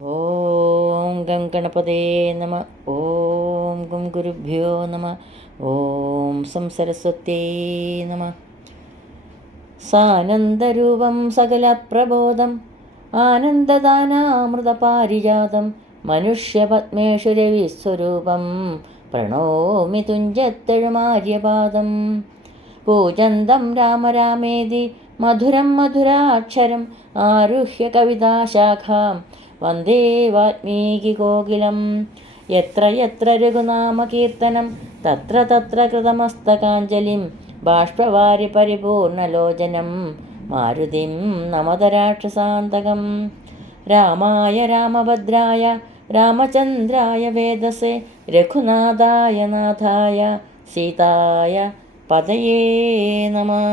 ഓം gum ഗണപതേ നമ. ഓം gum ഗുരുഭ്യോ നമ. ഓം സം സരസ്വത്യേ നമ. സാനന്ദരൂപം സകലപ്രബോധം ആനന്ദദാനാമൃതപാരിജാതം മനുഷ്യപത്മേഷു രവിസ്വരൂപം പ്രണോമി തുഞ്ചത്തെഴുമാര്യപാദം. കൂജന്തം രാമ രാമേതി മധുരം മധുരാക്ഷരം ആരുഹ്യ കവിതാശാഖാം വന്ദേ വാൽമീകികോകിലം. യത്ര യത്ര രഘുനാമകീർത്തനം തത്ര തത്ര കൃതമസ്തകാഞ്ജലിം ബാഷ്പവാരി പരിപൂർണലോചനം മാരുതിം നമത രാക്ഷസാന്തകം. രാമായ രാമഭദ്രായ രാമചന്ദ്രായ വേദസേ രഘുനാഥായ നാഥായ സീതായ പതയേ നമഃ.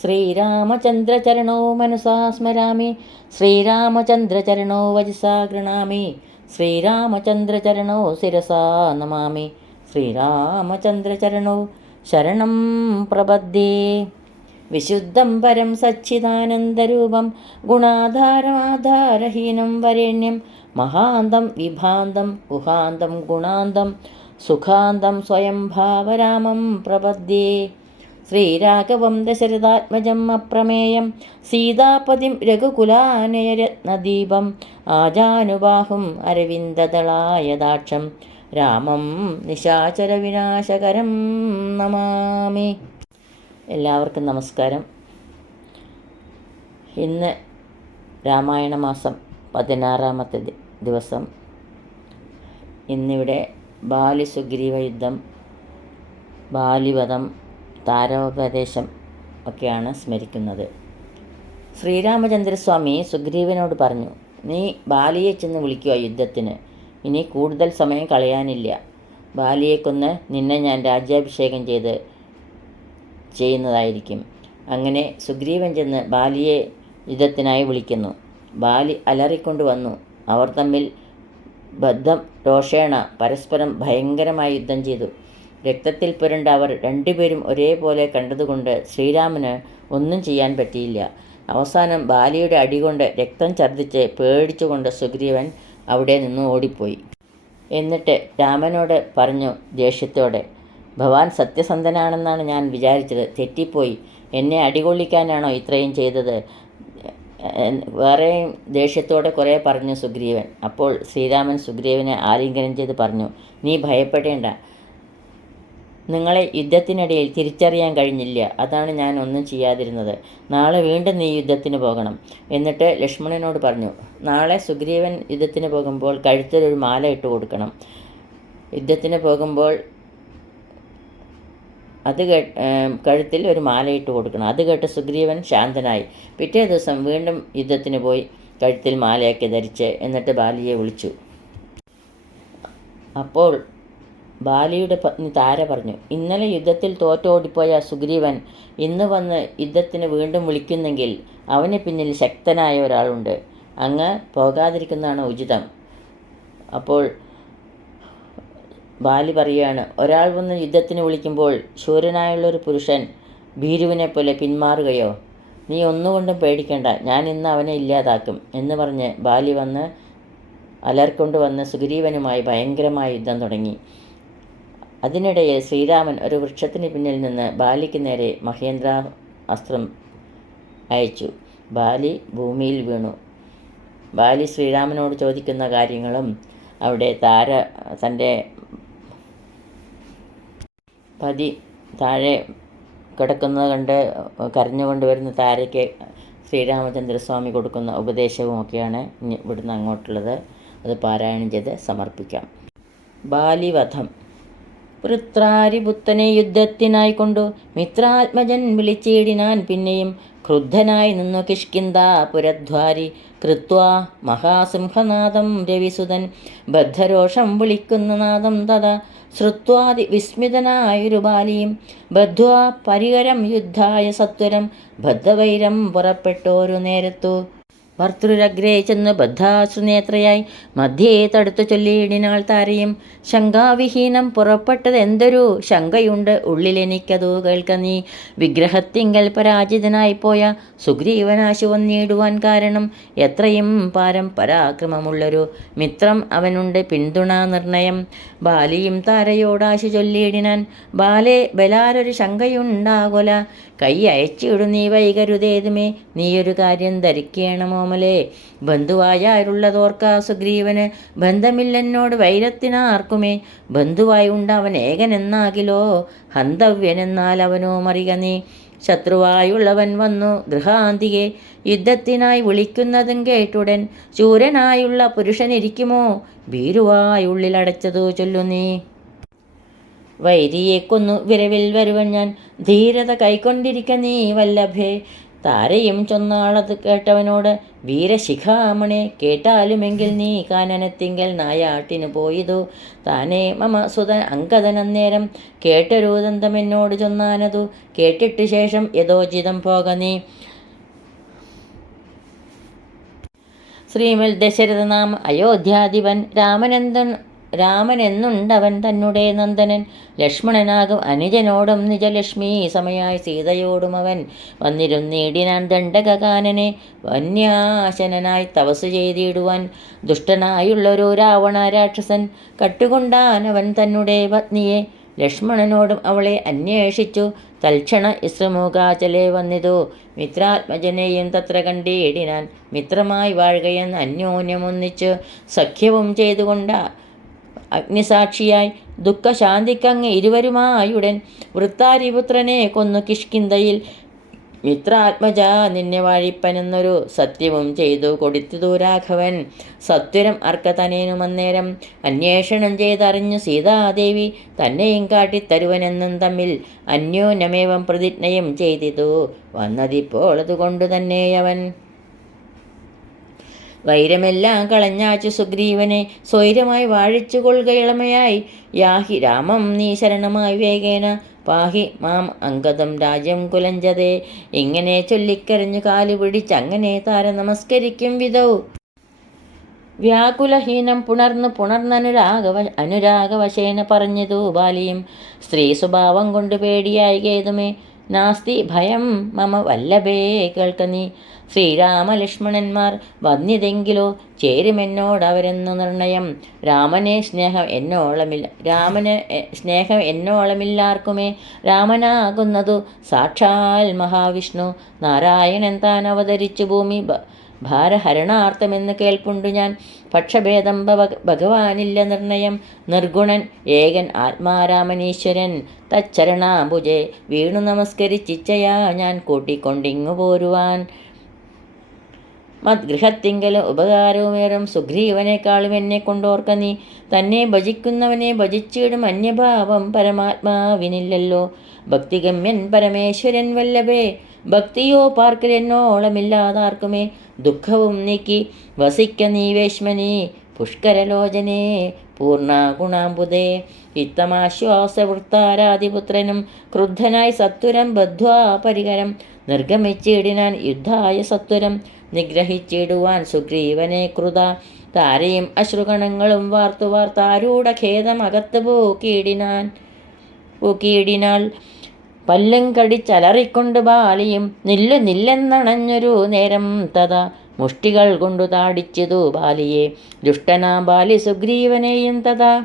ശ്രീരാമചന്ദ്രചരണോ മനസാ സ്മരാമി, ശ്രീരാമചന്ദ്രചരണോ വചസാ ഗൃണാമി, ശ്രീരാമചന്ദ്രചരണോ ശിരസാ നമാമി, ശ്രീരാമചന്ദ്രചരണോ ശരണം പ്രപദ്യേ. വിശുദ്ധം പരം സച്ചിദാനന്ദരൂപം ഗുണാധാരമാധാരഹീനം വരേണ്യം മഹാന്തം വിഭാന്തം ഗുഹാന്തം ഗുണാന്തം സുഖാന്തം സ്വയം ഭാവരാമം പ്രപദ്യേ. ശ്രീരാഘവം ദശരഥാത്മജം അപ്രമേയം സീതാപതിം രഘുകുലാനയരത്നദീപം ആജാനുബാഹും അരവിന്ദദളായദാക്ഷം രാമം നിശാചരവിനാശകരം നമാമി. എല്ലാവർക്കും നമസ്കാരം. ഇന്ന് രാമായണ മാസം 16-ാമത്തെ ദിവസം. ഇന്നിവിടെ ബാലിസുഗ്രീവ യുദ്ധം, ബാലിവധം, താരോപദേശം ഒക്കെയാണ് സ്മരിക്കുന്നത്. ശ്രീരാമചന്ദ്രസ്വാമി സുഗ്രീവനോട് പറഞ്ഞു, നീ ബാലിയെ ചെന്ന് വിളിക്കുക യുദ്ധത്തിന്. ഇനി കൂടുതൽ സമയം കളയാനില്ല. ബാലിയെ കൊന്ന് നിന്നെ ഞാൻ രാജ്യാഭിഷേകം ചെയ്യുന്നതായിരിക്കും. അങ്ങനെ സുഗ്രീവൻ ചെന്ന് ബാലിയെ യുദ്ധത്തിനായി വിളിക്കുന്നു. ബാലി അലറിക്കൊണ്ട് വന്നു. അവർ തമ്മിൽ ബദ്ധം രോഷേണ പരസ്പരം ഭയങ്കരമായി യുദ്ധം ചെയ്തു. രക്തത്തിൽ പുരണ്ട അവർ രണ്ടുപേരും ഒരേപോലെ കണ്ടതുകൊണ്ട് ശ്രീരാമന് ഒന്നും ചെയ്യാൻ പറ്റിയില്ല. അവസാനം ബാലിയുടെ അടികൊണ്ട് രക്തം ഛർദ്ദിച്ച് പേടിച്ചുകൊണ്ട് സുഗ്രീവൻ അവിടെ നിന്ന് ഓടിപ്പോയി. എന്നിട്ട് രാമനോട് പറഞ്ഞു ദേഷ്യത്തോടെ, ഭവാൻ സത്യസന്ധനാണെന്നാണ് ഞാൻ വിചാരിച്ചത്. തെറ്റിപ്പോയി. എന്നെ അടികൊള്ളിക്കാനാണോ ഇത്രയും ചെയ്തത്? വേറെയും ദേഷ്യത്തോടെ കുറേ പറഞ്ഞു സുഗ്രീവൻ. അപ്പോൾ ശ്രീരാമൻ സുഗ്രീവനെ ആലിംഗനം ചെയ്ത് പറഞ്ഞു, നീ ഭയപ്പെടേണ്ട. നിങ്ങളെ യുദ്ധത്തിനിടയിൽ തിരിച്ചറിയാൻ കഴിഞ്ഞില്ല. അതാണ് ഞാൻ ഒന്നും ചെയ്യാതിരുന്നത്. നാളെ വീണ്ടും നീ യുദ്ധത്തിന് പോകണം. എന്നിട്ട് ലക്ഷ്മണനോട് പറഞ്ഞു, നാളെ സുഗ്രീവൻ യുദ്ധത്തിന് പോകുമ്പോൾ കഴുത്തിലൊരു മാല ഇട്ട് കൊടുക്കണം. യുദ്ധത്തിന് പോകുമ്പോൾ കഴുത്തിൽ ഒരു മാല ഇട്ട് കൊടുക്കണം. അത് കേട്ട് സുഗ്രീവൻ ശാന്തനായി. പിറ്റേ ദിവസം വീണ്ടും യുദ്ധത്തിന് പോയി കഴുത്തിൽ മാലയൊക്കെ ധരിച്ച് എന്നിട്ട് ബാലിയെ വിളിച്ചു. അപ്പോൾ ബാലിയുടെ പത്നി താര പറഞ്ഞു, ഇന്നലെ യുദ്ധത്തിൽ തോറ്റോടിപ്പോയ സുഗ്രീവൻ ഇന്ന് വന്ന് യുദ്ധത്തിന് വീണ്ടും വിളിക്കുന്നെങ്കിൽ അവന് പിന്നിൽ ശക്തനായ ഒരാളുണ്ട്. അങ്ങ് പോകാതിരിക്കുന്നതാണ് ഉചിതം. അപ്പോൾ ബാലി പറയുകയാണ്, ഒരാൾ വന്ന് യുദ്ധത്തിന് വിളിക്കുമ്പോൾ ശൂരനായുള്ളൊരു പുരുഷൻ ഭീരുവിനെ പോലെ പിന്മാറുകയോ? നീ ഒന്നുകൊണ്ടും പേടിക്കേണ്ട, ഞാൻ ഇന്ന് അവനെ ഇല്ലാതാക്കും എന്ന് പറഞ്ഞ് ബാലി അലർക്കൊണ്ടുവന്ന് സുഗ്രീവനുമായി ഭയങ്കരമായ യുദ്ധം തുടങ്ങി. അതിനിടയിൽ ശ്രീരാമൻ ഒരു വൃക്ഷത്തിന് പിന്നിൽ നിന്ന് ബാലിക്ക് നേരെ മഹേന്ദ്ര അസ്ത്രം അയച്ചു. ബാലി ഭൂമിയിൽ വീണു. ബാലി ശ്രീരാമനോട് ചോദിക്കുന്ന കാര്യങ്ങളും അവിടെ താര തൻ്റെ പതി താഴെ കിടക്കുന്നത് കണ്ട് കരഞ്ഞുകൊണ്ട് വരുന്ന താരയ്ക്ക് ശ്രീരാമചന്ദ്രസ്വാമി കൊടുക്കുന്ന ഉപദേശവുമൊക്കെയാണ് ഇവിടുന്ന് അങ്ങോട്ടുള്ളത്. അത് പാരായണം ചെയ്ത് സമർപ്പിക്കാം. ബാലിവധം. വൃത്രാരിപുത്തനെ യുദ്ധത്തിനായിക്കൊണ്ടു മിത്രാത്മജൻ വിളിച്ചിടിനാൻ. പിന്നെയും ക്രുദ്ധനായി നിന്നു കിഷ്കിന്ധാപുരദ്വാരി കൃത്വാ മഹാസിംഹനാദം രവിസുതൻ. ബദ്ധരോഷം വിളിക്കുന്ന നാദം തഥാ ശ്രുത്വാതി വിസ്മിതനായൊരു ബാലിയും ബദ്ധ്വാ പരികരം യുദ്ധായ സത്വരം ബദ്ധവൈരം പുറപ്പെട്ടോരു നേരത്തു. ഭർത്തൃരഗ്രേ ചെന്ന് ബദ്ധാശ്രുനേത്രയായി മധ്യേ തടുത്തു ചൊല്ലിയിടിനാൾ താരയും. ശങ്കാവിഹീനം പുറപ്പെട്ടത് എന്തൊരു ശങ്കയുണ്ട് ഉള്ളിലെനിക്കതു കേൾക്ക നീ. വിഗ്രഹത്തിങ്കൽ പരാജിതനായി പോയ സുഗ്രീവനാശു വന്നിടുവാൻ കാരണം എത്രയും പാരം പരാക്രമമുള്ളൊരു മിത്രം അവനുണ്ട് പിന്തുണാ നിർണയം. ബാലിയും താരയോടാശു ചൊല്ലിയിടിനാൻ. ബാലെ ബലാലൊരു ശങ്കയുണ്ടാകൊല. കൈ അയച്ചിടു നീ വൈകരുതേതുമേ. നീയൊരു കാര്യം ധരിക്കണമോമലേ. ബന്ധുവായുള്ളതോർക്ക സുഗ്രീവന് ബന്ധമില്ലെന്നോട് വൈരത്തിനാർക്കുമേ. ബന്ധുവായി ഉണ്ടവൻ ഏകനെന്നാകിലോ ഹന്തവ്യനെന്നാൽ അവനോ മറിക നീ. ശത്രുവായുള്ളവൻ വന്നു ഗൃഹാന്തികെ യുദ്ധത്തിനായി വിളിക്കുന്നതും കേട്ടുടൻ ശൂരനായുള്ള പുരുഷനിരിക്കുമോ ഭീരുവായുള്ളിലടച്ചതു ചൊല്ലു നീ. വൈരിയെ കൊന്നു വിരവിൽ വരുവൻ ഞാൻ ധീരത കൈക്കൊണ്ടിരിക്ക നീ വല്ലഭേ. താരയും ചൊന്നാളത് കേട്ടവനോട് വീരശിഖാമണെ കേട്ടാലുമെങ്കിൽ നീ കാനനത്തിങ്കൽ നായാട്ടിനു പോയതു താനേ മമ സുതൻ അങ്കദനന്നേരം കേട്ടൊരു ദന്തമെന്നോട് ചൊന്നാനതു കേട്ടിട്ട് ശേഷം യഥോചിതം പോക നീ. ശ്രീമൽ ദശരഥനാമ അയോധ്യാധിപൻ രാമനെന്നുണ്ടവൻ തന്നെ നന്ദനൻ. ലക്ഷ്മണനാകും അനുജനോടും നിജലക്ഷ്മി സമയായി സീതയോടും അവൻ വന്നിരുന്നീടിനാൻ ദണ്ഡകാനനെ വന്യാശനായി തപസ് ചെയ്തിടുവാൻ. ദുഷ്ടനായുള്ളൊരു രാവണ രാക്ഷസൻ കട്ടുകൊണ്ടാൻ അവൻ തന്നെ പത്നിയെ. ലക്ഷ്മണനോടും അവളെ അന്വേഷിച്ചു തൽക്ഷണ ഇസ്രമുഖാചലെ വന്നിതു. മിത്രാത്മജനെയും തത്ര കണ്ടിടിനാൻ. മിത്രമായി വാഴുകയെന്ന് അന്യോന്യമൊന്നിച്ചു സഖ്യവും ചെയ്തുകൊണ്ട അഗ്നിസാക്ഷിയായി ദുഃഖശാന്തിക്കങ്ങ് ഇരുവരുമായുടൻ വൃത്താരിപുത്രനെ കൊന്നു കിഷ്കിന്ധയിൽ. മിത്രാത്മജ നിന്നെ വാഴിപ്പനെന്നൊരു സത്യവും ചെയ്തു കൊടുത്തിതു രാഘവൻ. സത്വരം അർക്കതനേനുമന്നേരം അന്വേഷണം ചെയ്തറിഞ്ഞു സീതാദേവി തന്നെയും കാട്ടിത്തരുവനെന്നും തമ്മിൽ അന്യോന്യമേവം പ്രതിജ്ഞയും ചെയ്തിതു വന്നതിപ്പോൾ അതുകൊണ്ടു തന്നെയവൻ. വൈരമെല്ലാം കളഞ്ഞാച്ചു സുഗ്രീവനെ സ്വൈരമായി വാഴിച്ചു കൊള്ളുകയിളമയായി. യാഹി രാമം നീ ശരണമായി വേഗേന പാഹി മാം അങ്കദം രാജ്യം കുലഞ്ചതേ. ഇങ്ങനെ ചൊല്ലിക്കരഞ്ഞു കാലു പിടിച്ചങ്ങനെ താര നമസ്കരിക്കും വിധൗ. വ്യാകുലഹീനം അനുരാഗവശേന പറഞ്ഞതു ബാലിയും. സ്ത്രീ സ്വഭാവം കൊണ്ട് പേടിയായി ഏതുമേ നാസ്തി ഭയം മമ വല്ലഭേ കേൾക്ക നീ. ശ്രീരാമലക്ഷ്മണന്മാർ വന്നിതെങ്കിലോ ചേരുമെന്നോടവരെന്നു നിർണയം. രാമന് സ്നേഹം എന്നോളമില്ലാർക്കുമേ. രാമനാകുന്നതു സാക്ഷാൽ മഹാവിഷ്ണു നാരായണൻ താൻ അവതരിച്ചു ഭൂമി ഭാരഹരണാർത്ഥമെന്ന് കേൾപ്പുണ്ടു ഞാൻ. പക്ഷഭേദം ഭഗവാനില്ല നിർണയം. നിർഗുണൻ ഏകൻ ആത്മാരാമനീശ്വരൻ തച്ചരണാംബുജെ വീണു നമസ്കരിച്ചിച്ചയാ ഞാൻ കൂട്ടിക്കൊണ്ടിങ്ങു പോരുവാൻ. മദ്ഗൃഹത്തിങ്കലും ഉപകാരവുമേറും സുഗ്രീവനേക്കാളും എന്നെ കൊണ്ടോർക്ക നീ. തന്നെ ഭജിക്കുന്നവനെ ഭജിച്ചിടും അന്യഭാവം പരമാത്മാവിനില്ലല്ലോ. ഭക്തിഗമ്യൻ പരമേശ്വരൻ വല്ലഭേ. ഭക്തിയോ പാർക്കൽ എന്നോളമില്ലാതാർക്കുമേ. ദുഃഖവും നീക്കി വസിക്ക നീ വേശ്മനി പുഷ്കരലോചനേ പൂർണ്ണ ഗുണാംബുദേ. ഇത്തമാശ്വാസവൃത്താരാതിപുത്രനും ക്രുദ്ധനായി സത്വരം ബദ്ധ്വാ പരികരം നിർഗമിച്ചിടിനാൻ യുദ്ധായ സത്വരം. നിഗ്രഹിച്ചിടുവാൻ സുഗ്രീവനെ കൃത താരയും അശ്രുകണങ്ങളും വാർത്താരൂഢഖേദമകത്ത് പൂക്കിയിടിനാൾ. പല്ലും കടിച്ചലറിക്കൊണ്ട് ബാലിയും നില്ലെന്നണഞ്ഞൊരു നേരം തഥാ മുഷ്ടികൾ കൊണ്ടു താടിച്ചതു ബാലിയെ. ദുഷ്ടനാം ബാലി സുഗ്രീവനെയും തഥാ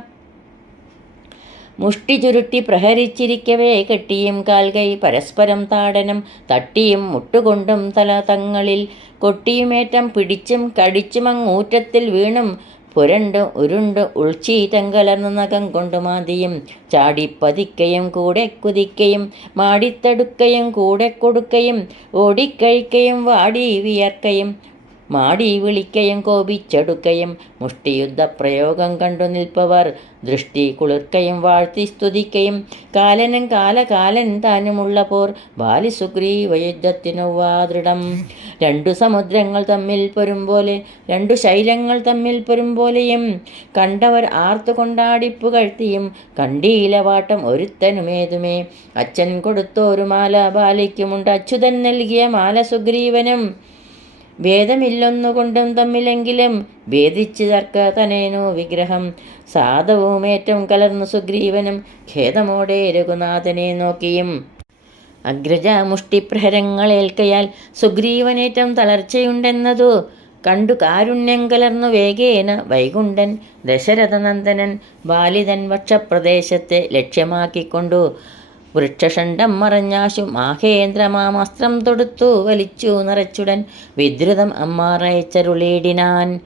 മുഷ്ടി ചുരുട്ടി പ്രഹരിച്ചിരിക്കവേ കെട്ടിയും കാൽകൈ പരസ്പരം താടനം തട്ടിയും മുട്ടുകൊണ്ടും തല തങ്ങളിൽ കൊട്ടിയുമേറ്റം പിടിച്ചും കടിച്ചുമങ്ങൂറ്റത്തിൽ വീണും പുരണ്ട് ഉരുണ്ട് ഉൾച്ചീറ്റം കലർന്ന നഖം കൊണ്ട് മാന്തിയും ചാടിപ്പതിക്കയും കൂടെ കുതിക്കയും മാടിത്തടുക്കയും കൂടെ കൊടുക്കയും ഓടിക്കഴിക്കയും വാടി വിയർക്കയും മാടി വിളിക്കയും കോപിച്ചെടുക്കയും മുഷ്ടിയുദ്ധപ്രയോഗം കണ്ടു നിൽപ്പവർ ദൃഷ്ടി കുളിർക്കയും വാഴ്ത്തി സ്തുതിക്കയും കാലനും കാലകാലൻ താനുമുള്ള പോർ ബാലി സുഗ്രീവ യുദ്ധത്തിനൊവ്വാ ദൃഢം. രണ്ടു സമുദ്രങ്ങൾ തമ്മിൽ പൊരുംപോലെ രണ്ടു ശൈലങ്ങൾ തമ്മിൽ പൊരുംപോലെയും കണ്ടവർ ആർത്തു കൊണ്ടാടിപ്പുകഴ്ത്തിയും കണ്ടീലവാട്ടം ഒരുത്തനുമേതുമേ. അച്ഛൻ കൊടുത്തോരു മാല ബാലിക്കുമുണ്ട് അച്യുതൻ നൽകിയ മാല സുഗ്രീവനും ഭേദമില്ലൊന്നുകൊണ്ടും തമ്മിലെങ്കിലും ഭേദിച്ച് തർക്ക തനേനു വിഗ്രഹം. സാധവുമേറ്റം കലർന്നു സുഗ്രീവനും ഖേദമോടെ രഘുനാഥനെ നോക്കിയും. അഗ്രജ മുഷ്ടിപ്രഹരങ്ങളേൽക്കയാൽ സുഗ്രീവനേറ്റം തളർച്ചയുണ്ടെന്നതു കണ്ടു കാരുണ്യം കലർന്നു വേഗേന വൈകുണ്ഠൻ ദശരഥനന്ദനൻ ബാലിതൻ വക്ഷപ്രദേശത്തെ ലക്ഷ്യമാക്കിക്കൊണ്ടു വൃക്ഷഷണ്ഡം മറഞ്ഞാശു മാഹേന്ദ്രമാമസ്ത്രം തൊടുത്തു വലിച്ചു നിറച്ചുടൻ വിദ്രുതം അമ്മാറയച്ചരുളീടിനാൻ.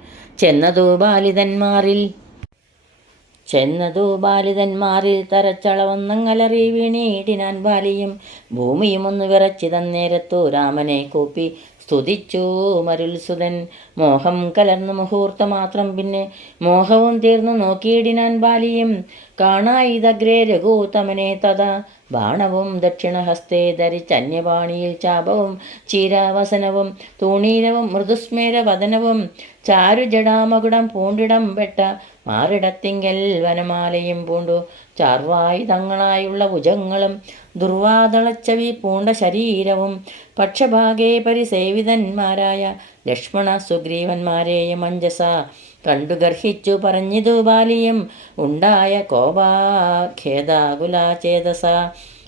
ചെന്നതു ബാലിതന്മാരിൽ തരച്ചളവൊന്നങ്ങലറി വീണീടിനാൻ ബാലിയും. ഭൂമിയും ഒന്ന് വിറച്ചിതന്നേരത്തു രാമനെ കൂപ്പി സ്തുതിച്ചു മരുൽസുതൻ. മോഹം കലർന്നു മുഹൂർത്തമാത്രം പിന്നെ മോഹവും തീർന്നു നോക്കിയിടിനാൻ ബാലിയും. കാണായിതഗ്രേ രഘൂത്തമനെ തഥാ ബാണവും ദക്ഷിണഹസ്തേ ധരിച്ചന്യപാണിയിൽ ചാപവും ചീരാവസനവും തൂണീരവും മൃദുസ്മേരവദനവും ചാരുജടാമകുടം പൂണ്ടിടം പെട്ട മാറിടത്തിങ്കൽ വനമാലയും പൂണ്ടു ചാർവായുധങ്ങളായുള്ള ഭുജങ്ങളും ദുർവാതളച്ചവി പൂണ്ട ശരീരവും പക്ഷഭാഗേ പരിസേവിതന്മാരായ ലക്ഷ്മണ സുഗ്രീവന്മാരെയും അഞ്ജസ കണ്ടു ഗർഹിച്ചു പറഞ്ഞിതു ബാലിയും. ഉണ്ടായ കോപാഖേദാകുലാചേതസ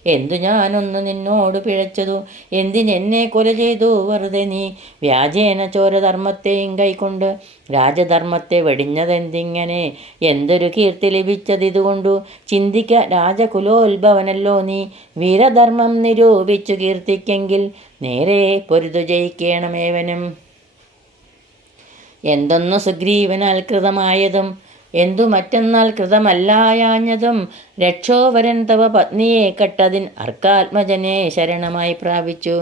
എന്തു ഞാനൊന്നു നിന്നോട് പിഴച്ചതു, എന്തിനെന്നെ കൊല ചെയ്തു വെറുതെ നീ. വ്യാജേന ചോരധർമ്മത്തെയും കൈക്കൊണ്ട് രാജധർമ്മത്തെ വെടിഞ്ഞതെന്തിങ്ങനെ, എന്തൊരു കീർത്തി ലഭിച്ചതിതുകൊണ്ടു ചിന്തിക്ക രാജകുലോത്ഭവനല്ലോ നീ. വീരധർമ്മം നിരൂപിച്ചു കീർത്തിക്കെങ്കിൽ നേരെ പൊരുതു ജയിക്കേണമേവനും. എന്തൊന്നു സുഗ്രീവനാൽ കൃതമായതും എന്തു മറ്റെന്നാൽ കൃതമല്ലായാഞ്ഞതും രക്ഷോവരൻ തവ പത്നിയെ കെട്ടതിൻ അർക്കാത്മജനെ ശരണമായി പ്രാപിച്ചു.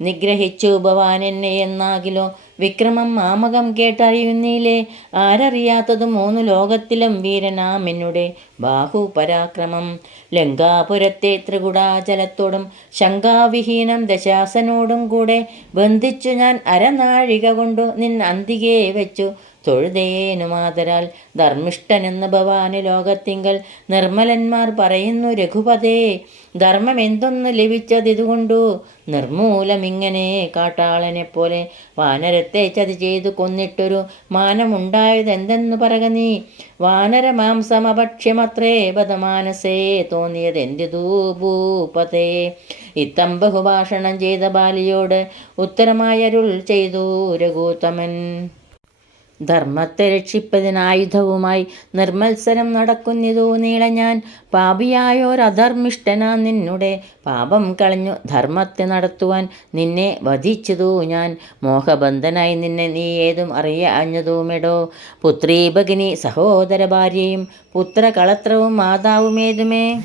നിഗ്രഹിച്ചു ഭവാൻ എന്നെ എന്നാകിലോ വിക്രമം മാമകം കേട്ടറിയുന്നീലേ. ആരറിയാത്തതു മൂന്നു ലോകത്തിലും വീരനാമെന്നുടെ ബാഹുപരാക്രമം. ലങ്കാപുരത്തെ ത്രികുടാചലത്തോടും ശങ്കാവിഹീനം ദശാസനോടും കൂടെ ബന്ധിച്ചു ഞാൻ അരനാഴിക കൊണ്ടു നിൻ അന്തികെ വെച്ചു തൊഴുതേനുമാതരാൽ. ധർമ്മിഷ്ഠനെന്ന് ഭവാന് ലോകത്തിങ്കൽ നിർമ്മലന്മാർ പറയുന്നു രഘുപതേ. ധർമ്മമെന്തൊന്നു ലഭിച്ചതിതുകൊണ്ടു നിർമൂലമിങ്ങനെ കാട്ടാളനെപ്പോലെ വാനരത്തെ ചതി ചെയ്തു കൊന്നിട്ടൊരു മാനമുണ്ടായതെന്തെന്നു പറക നീ. വാനര മാംസമഭക്ഷ്യമത്രേ ബദമാനസേ തോന്നിയതെന്തിതൂ ഭൂപതേ. ഇത്തം ബഹുഭാഷണം ചെയ്ത ബാലിയോട് ഉത്തരമായരുൾ ചെയ്തു രഘൂത്തമൻ. ധർമ്മത്തെ രക്ഷിപ്പതിനായുധവുമായി നിർമ്മത്സരം നടക്കുന്നിതു നീള ഞാൻ. പാപിയായോരധർമ്മിഷ്ഠനാ നിന്നുടെ പാപം കളഞ്ഞു ധർമ്മത്തെ നടത്തുവാൻ നിന്നെ വധിച്ചതു ഞാൻ. മോഹബന്ധനായി നിന്നെ നീ ഏതും അറിയാഞ്ഞതുമെടോ. പുത്രീ ഭഗിനി സഹോദര ഭാര്യയും പുത്രകളത്രവും മാതാവുമേതുമേ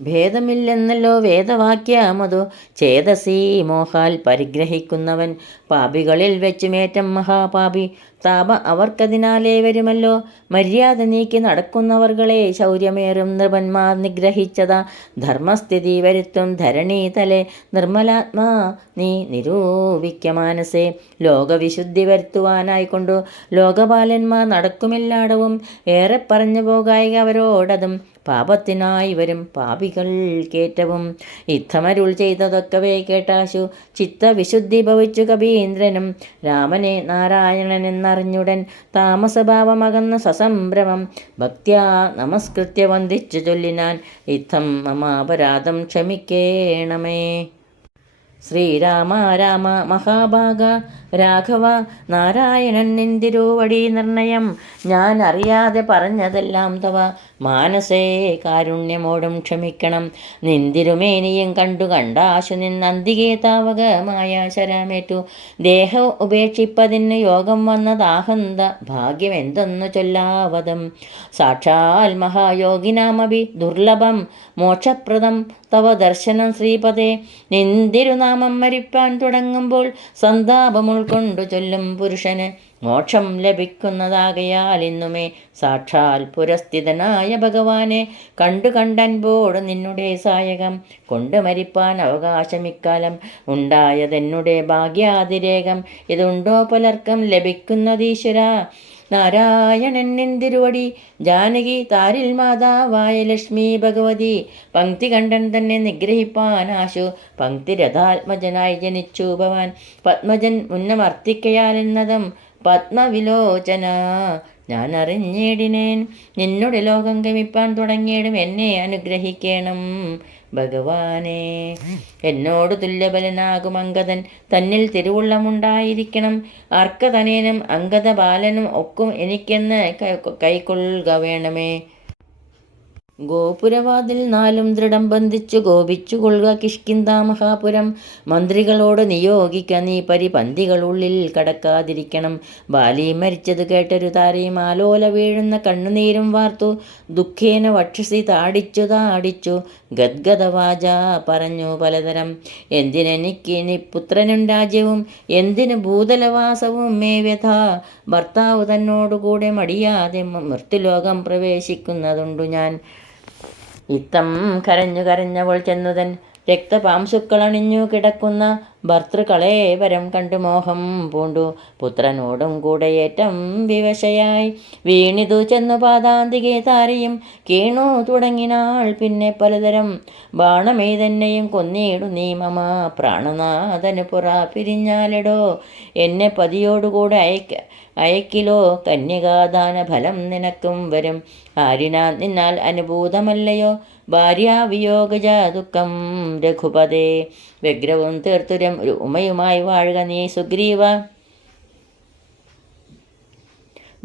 ഭേദമില്ലെന്നല്ലോ വേദവാക്യമതു. ചേതസീ മോഹാൽ പരിഗ്രഹിക്കുന്നവൻ പാപികളിൽ വെച്ചുമേറ്റം മഹാപാപി. താപ അവർക്കതിനാലേ വരുമല്ലോ. മര്യാദ നീക്കി നടക്കുന്നവർകളെ ശൗര്യമേറും നൃപന്മാർ നിഗ്രഹിച്ചതാ ധർമ്മസ്ഥിതി വരുത്തും ധരണീതലെ. നിർമ്മലാത്മാ നീ നിരൂപിക്ക മാനസേ. ലോകവിശുദ്ധി വരുത്തുവാനായിക്കൊണ്ടു ലോകപാലന്മാർ നടക്കുമെല്ലാടവും. ഏറെ പറഞ്ഞു പോകായിക അവരോടതും പാപത്തിനായി വരും പാപികൾ കേറ്റവും. യുദ്ധമരുൾ ചെയ്തതൊക്കവേ കേട്ടാശു ചിത്തവിശുദ്ധി ഭവിച്ചു കപീന്ദ്രനും. രാമനെ നാരായണനെന്നറിഞ്ഞുടൻ താമസഭാവമകന്ന സസംഭ്രമം ഭക്ത്യാ നമസ്കൃത്യ വന്ദിച്ചു ചൊല്ലിനാൻ. യുദ്ധം മമാപരാധം ക്ഷമിക്കേണമേ. ശ്രീരാമ രാമ മഹാഭാഗ രാഘവ നാരായണൻ നിന്തിരുവടി നിർണയം. ഞാൻ അറിയാതെ പറഞ്ഞതെല്ലാം തവ മാനസേ കാരുണ്യമോടും ക്ഷമിക്കണം. നിന്തിരുമേനിയും കണ്ടു കണ്ടാശു നിന്നന്തികെ താവകമായ ശരമേറ്റു. ദേഹം ഉപേക്ഷിപ്പതിന് യോഗം വന്നതാഹന്ത ഭാഗ്യമെന്തെന്നു ചൊല്ലാവതം. സാക്ഷാൽ മഹായോഗിനാമഭി ദുർലഭം മോക്ഷപ്രദം തവ ദർശനം ശ്രീപദേ. നിന്തിരുനാമം മരിപ്പാൻ തുടങ്ങുമ്പോൾ സന്താപം ഉൾക്കൊണ്ടു ചൊല്ലും പുരുഷന് മോക്ഷം ലഭിക്കുന്നതാകയാൽ ഇന്നുമേ സാക്ഷാൽ പുരസ്ഥിതനായ ഭഗവാനെ കണ്ടു കണ്ടൻപോട് നിന്നുടെ സായകം കൊണ്ട് മരിപ്പാൻ അവകാശമിക്കാലം ഉണ്ടായതെന്നുടെ ഭാഗ്യാതിരേകം. ഇതുണ്ടോ പലർക്കും ലഭിക്കുന്നതീശ്വര. നാരായണൻ എന്തിരുവടി ജാനകി താരിൽ മാതാവായ ലക്ഷ്മി ഭഗവതി പങ്ക്തി കണ്ടൻ തന്നെ നിഗ്രഹിപ്പാൻ ആശു പങ്ക്തിരഥാത്മജനായി ജനിച്ചു ഭവാൻ പത്മജൻ മുന്നമർത്തിക്കയാലെന്നതും പത്മവിലോചന ഞാൻ അറിഞ്ഞിടിനേൻ നിന്നുടെ ലോകം ഗമിപ്പാൻ തുടങ്ങിയിടും എന്നെ അനുഗ്രഹിക്കണം ഭഗവാനെ. എന്നോട് തുല്യബലനാകും അങ്കദൻ തന്നിൽ തിരുവുള്ളമുണ്ടായിരിക്കണം അർക്കതനേനും അങ്കദ ബാലനും ഒക്കും എനിക്കെന്ന് കൈക്കൊള്ളുക വേണമേ. ഗോപുരവാതിൽ നാലും ദൃഢം ബന്ധിച്ചു ഗോപിച്ചു കൊള്ളുക കിഷ്കിന്താ മഹാപുരം മന്ത്രികളോട് നിയോഗിക്ക നീ പരിപന്തികളുള്ളിൽ കടക്കാതിരിക്കണം. ബാലി മരിച്ചത് കേട്ടൊരു താരയും ആലോല വീഴുന്ന കണ്ണുനീരും വാർത്തു ദുഃഖേന വക്ഷസി താടിച്ചു ഗദ്ഗദവാച പറഞ്ഞു പലതരം. എന്തിനെനിക്കിനി പുത്രനും രാജ്യവും എന്തിനു ഭൂതലവാസവും മേ വ്യഥ ഭർത്താവ് തന്നോടുകൂടെ മടിയാതെ മൃത്യുലോകം പ്രവേശിക്കുന്നതുണ്ടു ഞാൻ. ഇത്തം കരഞ്ഞവൾ ചെന്നുതൻ രക്തപാംസുക്കളണിഞ്ഞു കിടക്കുന്ന ഭർത്തൃകളേവരം കണ്ടു മോഹം പൂണ്ടു പുത്രനോടും കൂടെ ഏറ്റം വിവശയായി വീണിതു ചെന്നു പാതാന്തികെ താരയും കീണു തുടങ്ങിനാൾ പിന്നെ പലതരം. ബാണമെയ്തെന്നെയും കൊന്നിടു നീ മമ പ്രാണനാഥന് പുറ പിരിഞ്ഞാലെടോ എന്നെ പതിയോടുകൂടെ അയക്കിലോ കന്യകാദാന ഫലം നിനക്കും വരും. ആരിനാൽ നിന്നാൽ അനുഭൂതമല്ലയോ ഭാര്യാവിയോഗജ ദുഃഖം രഘുപതേ. വ്യഗ്രവും തീർത്തുരം ഉമയുമായി വാഴുക നീ സുഗ്രീവ.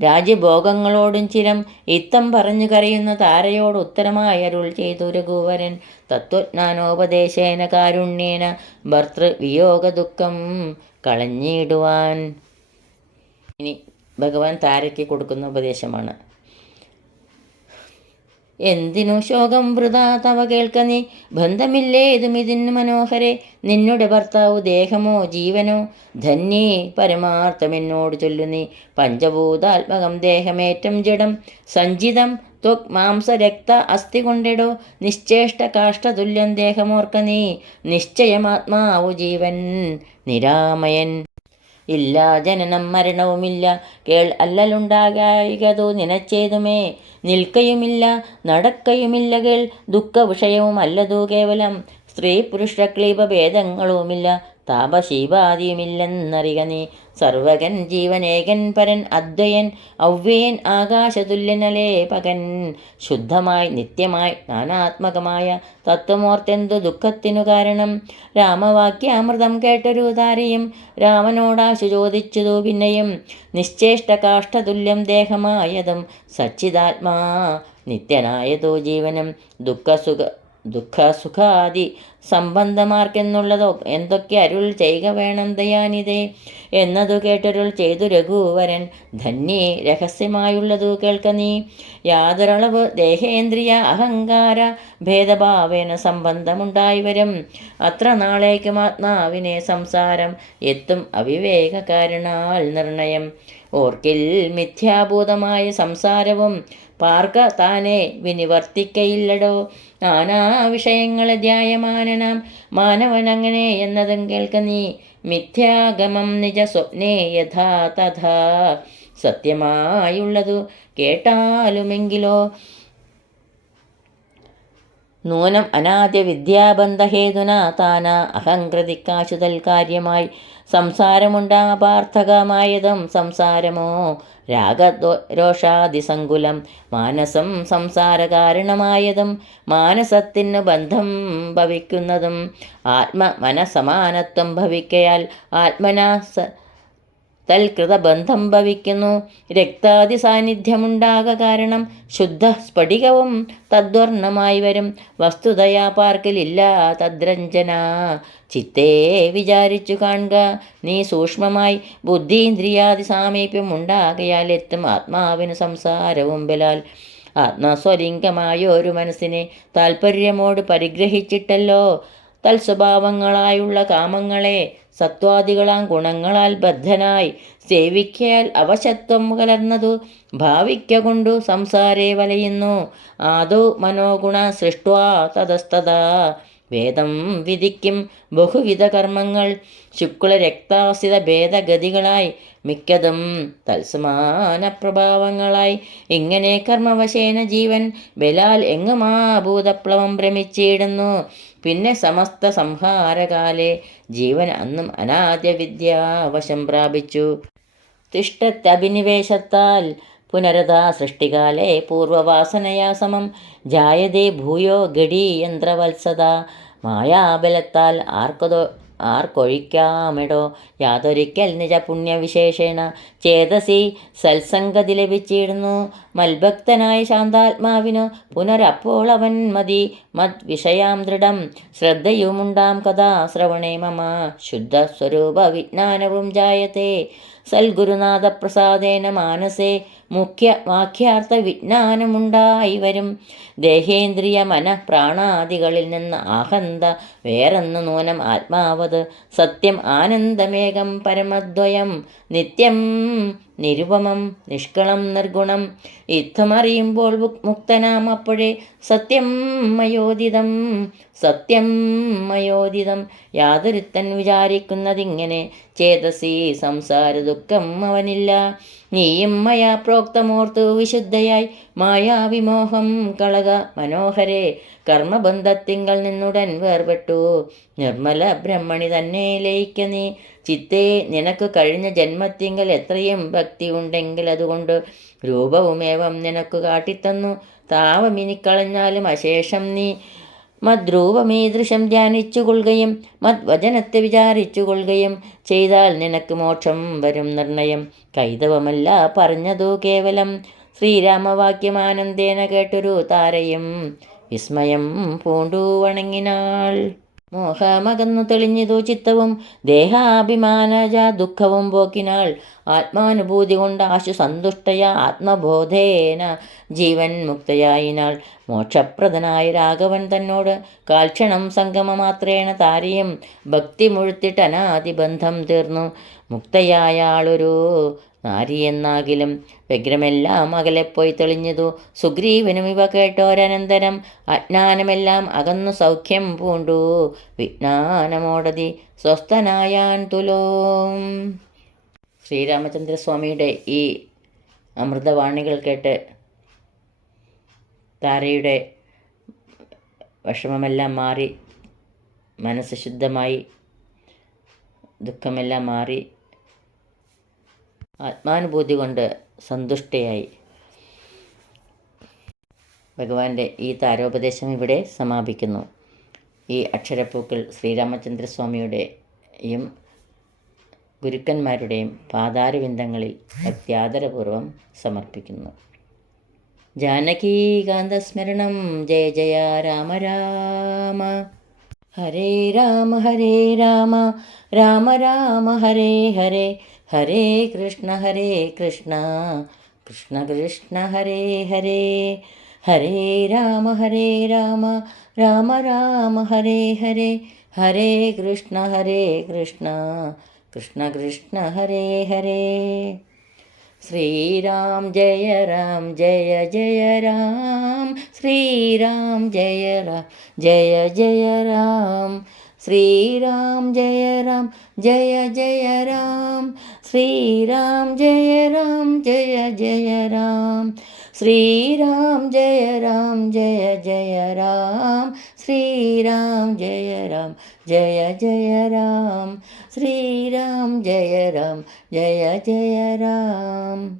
രാജ്യഭോഗങ്ങളോടും ചിരം ഇത്തം പറഞ്ഞു കരയുന്ന താരയോട് ഉത്തരമായി അരുൾ ചെയ്തു രഘുവരൻ തത്വജ്ഞാനോപദേശേന കാരുണ്യേന ഭർതൃവിയോഗ ദുഃഖം കളഞ്ഞിടുവാൻ. ഇനി ഭഗവാൻ താരയ്ക്ക് കൊടുക്കുന്ന ഉപദേശമാണ്. എന്തിനു ശോകം വൃഥാ തവ കേൾക്ക നീ ബന്ധമില്ലേതുമിതിന് മനോഹരെ നിന്നുടെ ഭർത്താവ് ദേഹമോ ജീവനോ ധന്യേ പരമാർത്ഥമെന്നോട് ചൊല്ലു നീ. പഞ്ചഭൂതാത്മകം ദേഹമേറ്റം ജഡം സഞ്ചിതം ത്വക് മാംസരക്ത അസ്ഥി കൊണ്ടിടോ നിശ്ചേഷ്ട കാഷ്ടതുല്യം ദേഹമോർക്ക നീ. നിശ്ചയമാത്മാവു ജീവൻ നിരാമയൻ ഇല്ല ജനനം മരണവുമില്ല കേൾ അല്ലലുണ്ടാകായികതു നിനച്ചേതുമേ നിൽക്കയുമില്ല നടക്കയുമില്ല കേൾ ദുഃഖ വിഷയവുമല്ലതു കേവലം സ്ത്രീ പുരുഷ ക്ലീപ ഭേദങ്ങളുമില്ല താപശീപാദിയുമില്ലെന്നറിക നീ. സർവകൻ ജീവനേകൻ പരൻ അദ്വയൻ അവ്യയൻ ആകാശതുല്യനലേപകൻ ശുദ്ധമായി നിത്യമായി നാനാത്മകമായ തത്വമോർത്തെന്തു ദുഃഖത്തിനു കാരണം. രാമവാക്യാമൃതം കേട്ടൊരു താരയും രാമനോടാശു ചോദിച്ചതു പിന്നെയും നിശ്ചേഷ്ട കാഷ്ടതുല്യം ദേഹമായതും സച്ചിദാത്മാ നിത്യനായതോ ജീവനം ദുഃഖസുഖാദി സംബന്ധമാർക്കെന്നുള്ളതോ എന്തൊക്കെ അരുൾ ചെയ്യുക വേണം ദയാനിതേ എന്നതു കേട്ടൊരുൾ ചെയ്തു രഘുവരൻ. ധന്യേ രഹസ്യമായുള്ളതു കേൾക്ക നീ. യാതൊരളവ് ദേഹേന്ദ്രിയ അഹങ്കാര ഭേദഭാവേന സംബന്ധമുണ്ടായി വരും അത്ര നാളേക്കും ആത്മാവിനെ സംസാരം എത്തും അവിവേക കാരണാൽ നിർണയം. ഓർക്കിൽ മിഥ്യാഭൂതമായ സംസാരവും പാർക്ക താനെ വിനിവർത്തിക്കയില്ലടോ. നാനാ വിഷയങ്ങളെ ധ്യായമാനനാം മാനവനങ്ങനെ എന്നതും കേൾക്ക നീ. മിഥ്യാഗമം നിജ സ്വപ്നേ യഥാ തഥാ സത്യമായുള്ളതു കേട്ടാലുമെങ്കിലോ നൂനം അനാദ്യ വിദ്യാബന്ധഹേതുന താന അഹങ്കൃതിക്കാശുതൽ കാര്യമായി സംസാരമുണ്ടാപാർത്ഥകമായതും സംസാരമോ രാഗരോഷാദിസങ്കുലം മാനസം സംസാരകാരണമായതും മാനസത്തിന് ബന്ധം ഭവിക്കുന്നതും ആത്മമനസമാനത്വം ഭവിക്കയാൽ ആത്മനാ തൽകൃതബന്ധം ഭവിക്കുന്നു. രക്താദി സാന്നിധ്യമുണ്ടാക കാരണം ശുദ്ധ സ്ഫടികവും തദ്വർണ്ണമായി വരും. വസ്തുതയാ പാർക്കലില്ല തദ്രഞ്ജന ചിത്തേ വിചാരിച്ചു കാണുക നീ സൂക്ഷ്മമായി. ബുദ്ധീന്ദ്രിയാദി സാമീപ്യം ഉണ്ടാകയാൽ എത്തും ആത്മാവിന് സംസാരവും ബലാൽ. ആത്മസ്വലിംഗമായ ഒരു മനസ്സിനെ താൽപ്പര്യമോട് പരിഗ്രഹിച്ചിട്ടല്ലോ തൽസ്വഭാവങ്ങളായുള്ള കാമങ്ങളെ സത്വാദികളാം ഗുണങ്ങളാൽ ബദ്ധനായി സേവിക്കയാൽ അവശത്വം കലർന്നതു ഭാവിക്ക കൊണ്ടു സംസാരേ വലയുന്നു. ആദോ മനോഗുണ സൃഷ്ട്വാ തതസ്തദാ വേദം വിധിക്കും ബഹുവിധ കർമ്മങ്ങൾ ശുക്ലരക്താസിത ഭേദഗതികളായി മിക്കതും തത്സമാന പ്രഭാവങ്ങളായി. ഇങ്ങനെ കർമ്മവശേന ജീവൻ ബലാൽ എങ്ങുമാഭൂതപ്ലവം ഭ്രമിച്ചിടുന്നു. പിന്നെ സമസ്ത സംഹാരകാലെ ജീവൻ അന്നും അനാദ്യ വിദ്യാവശം പ്രാപിച്ചു. തിഷ്ടത്തഭിനിവേശത്താൽ പുനരതാ സൃഷ്ടികാലേ പൂർവവാസനയാ സമം ജായതേ ഭൂയോ ഗഡീയന്ത്രവത്സത. മായാബലത്താൽ ആർക്കൊഴിക്കാമെടോ യാതൊരിക്കൽ നിജ പുണ്യവിശേഷേണ ചേതസി സത്സംഗതി ലഭിച്ചിടുന്നു. മൽഭക്തനായ ശാന്താത്മാവിനു പുനരപ്പോൾ അവൻ മതി മദ്വിഷയാം ദൃഢം ശ്രദ്ധയുമുണ്ടാം കഥാ ശ്രവണേ മമ ശുദ്ധസ്വരൂപ വിജ്ഞാനവും ജായത്തെ. സൽഗുരുനാഥപ്രസാദേന മാനസേ മുഖ്യ വാക്യാർത്ഥ വിജ്ഞാനമുണ്ടായി വരും. ദേഹേന്ദ്രിയ മനഃപ്രാണാദികളിൽ നിന്ന് ആഹന്ത വേറെന്നു നൂനം ആത്മാവത് സത്യം ആനന്ദമേകം പരമദ്വയം നിത്യം നിരുപമം നിഷ്കളം നിർഗുണം. ഇത്തമറിയുമ്പോൾ മുക്തനാം അപ്പോഴേ സത്യം മയോദിതം സത്യം മയോദിതം. യാതൊരുത്തൻ വിചാരിക്കുന്നതിങ്ങനെ ചേതസി സംസാര ദുഃഖം അവനില്ല. നീയും മയാ പ്രോക്തമോർത്തു വിശുദ്ധയായി മായാവിമോഹം കളക മനോഹരെ. കർമ്മബന്ധത്തിങ്കൽ നിന്നുടൻ വേർപെട്ടു നിർമ്മല ബ്രഹ്മണി തന്നെ ലയിക്ക നീ. ചിത്തേ നിനക്ക് കഴിഞ്ഞ ജന്മത്തിങ്കൽ എത്രയും ഭക്തി ഉണ്ടെങ്കിൽ അതുകൊണ്ട് രൂപവുമേവം നിനക്ക് കാട്ടിത്തന്നു. താവമിനിക്കളഞ്ഞാലും അശേഷം നീ മദ്രൂപമീദൃശം ധ്യാനിച്ചു കൊള്ളുകയും മദ്വചനത്തെ വിചാരിച്ചു കൊള്ളുകയും ചെയ്താൽ നിനക്ക് മോക്ഷം വരും നിർണയം. കൈതവമല്ല പറഞ്ഞതു കേവലം ശ്രീരാമവാക്യമാനന്ദേന കേട്ടൊരു താരയും വിസ്മയം പൂണ്ടു വണങ്ങിനാൾ. മോഹമകന്നു തെളിഞ്ഞിതു ചിത്തവും ദേഹാഭിമാനജ ദുഃഖവും പോക്കിനാൾ. ആത്മാനുഭൂതി കൊണ്ട് ആശു സന്തുഷ്ടയ ആത്മബോധേന ജീവൻ മുക്തയായിനാൾ. മോക്ഷപ്രദനായ രാഘവൻ തന്നോട് കാൽക്ഷണം സംഗമമാത്രേണ താരയും ഭക്തി മുഴുത്തിട്ട് അനാദിബന്ധം തീർന്നു. മുക്തയായ ആളൊരു നാരിയെന്നാകിലും വ്യഗ്രമെല്ലാം അകലെപ്പോയി തെളിഞ്ഞതു. സുഗ്രീവനും ഇവ കേട്ടോരനന്തരം അജ്ഞാനമെല്ലാം അകന്നു സൗഖ്യം പൂണ്ടു വിജ്ഞാനമോടതി സ്വസ്ഥനായാൻ തുലോം. ശ്രീരാമചന്ദ്രസ്വാമിയുടെ ഈ അമൃതവാണികൾ കേട്ട് താരയുടെ വിഷമമെല്ലാം മാറി, മനസ്സ് ശുദ്ധമായി, ദുഃഖമെല്ലാം മാറി, ആത്മാനുഭൂതി കൊണ്ട് സന്തുഷ്ടയായി. ഭഗവാന്റെ ഈ താരോപദേശം ഇവിടെ സമാപിക്കുന്നു. ഈ അക്ഷരപ്പൂക്കൾ ശ്രീരാമചന്ദ്രസ്വാമിയുടെയും ഗുരുക്കന്മാരുടെയും പാതാരവിന്ദങ്ങളിൽ അത്യാദരപൂർവം സമർപ്പിക്കുന്നു. ജാനകീകാന്തസ്മരണം. ജയ ജയ രാമ രാമ. ഹരേ രാമ രാമ രാമ ഹരേ ഹരേ. ഹരേ കൃഷ്ണ കൃഷ്ണ കൃഷ്ണ ഹരേ ഹരേ. ഹരേ രാമ രാമ രാമ ഹരേ ഹരേ. ഹരേ കൃഷ്ണ കൃഷ്ണ കൃഷ്ണ ഹരേ ഹരേ. ശ്രീരാം ജയ ജയ രാം. ശ്രീരാം ജയ ജയ രാം. ശ്രീരാം ജയ ജയ രാം. ശ്രീരാം ജയ ജയ രാം. ശ്രീരാം ജയ ജയ രാം. ശ്രീരാം ജയ ജയ രാം. ശ്രീരാം ജയ ജയ രാം.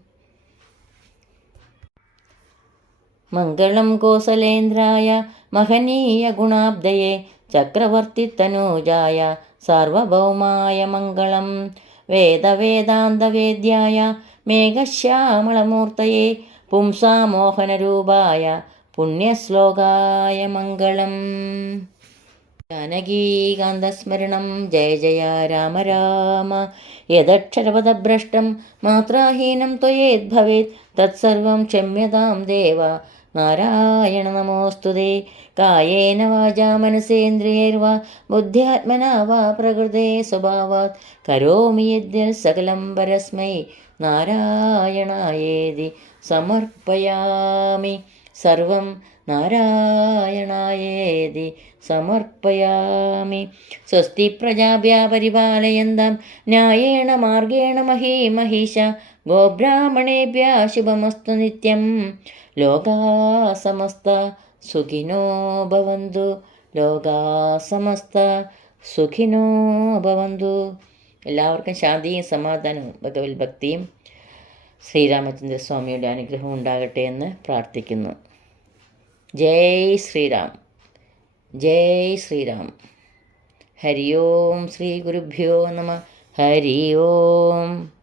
മംഗളം കോസലേന്ദ്രായ മഹനീയ ഗുണാബ്ദയേ ചക്രവർത്തിതനൂജായ സാർവഭൗമായ മംഗളം. വേദവേദാന്തവേദ്യായ മേഘശ്യാമളമൂർത്തയേ പുംസാമോഹനരൂപായ പുണ്യശ്ലോകായ മംഗളം. ജാനകീകാന്തസ്മരണം. ജയ ജയ രാമ രാമ. യദക്ഷരപദഭ്രഷ്ടം മാത്രാഹീനം ത്വയേദ്ഭവേത് തത്സർവം ക്ഷമ്യതാം ദേവ. നാരായണ നമോസ്തുതേ. കായേന വാചാ മനസേന്ദ്രിയൈർവാ ബുദ്ധ്യാത്മനാ വാ പ്രകൃതേ സ്വഭാവാത് കരോമി യദ്യൽ സകലം പരസ്മൈ നാരായണായേതി സമർപ്പയാമി. സർവം നാരായണായേതി സമർപ്പയാമി. സ്വസ്തി പ്രജാഭ്യ പരിപാലയന്താം ന്യായേണ മാർഗേണ മഹീമഹീഷ. ഗോബ്രാഹ്മണേഭ്യ ശുഭമസ്തു നിത്യം. ലോകാ സമസ്ത സുഖിനോ ഭവന്തു. ലോകാ സമസ്ത സുഖിനോ ഭവന്തു. എല്ലാവർക്കും ശാന്തിയും സമാധാനവും ഭഗവത് ഭക്തിയും ശ്രീരാമചന്ദ്രസ്വാമിയുടെ അനുഗ്രഹം ഉണ്ടാകട്ടെ എന്ന് പ്രാർത്ഥിക്കുന്നു. ജയ് ശ്രീരാം, ജയ് ശ്രീരാം. ഹരി ഓം. ശ്രീ ഗുരുഭ്യോ നമഃ. ഹരി ഓം.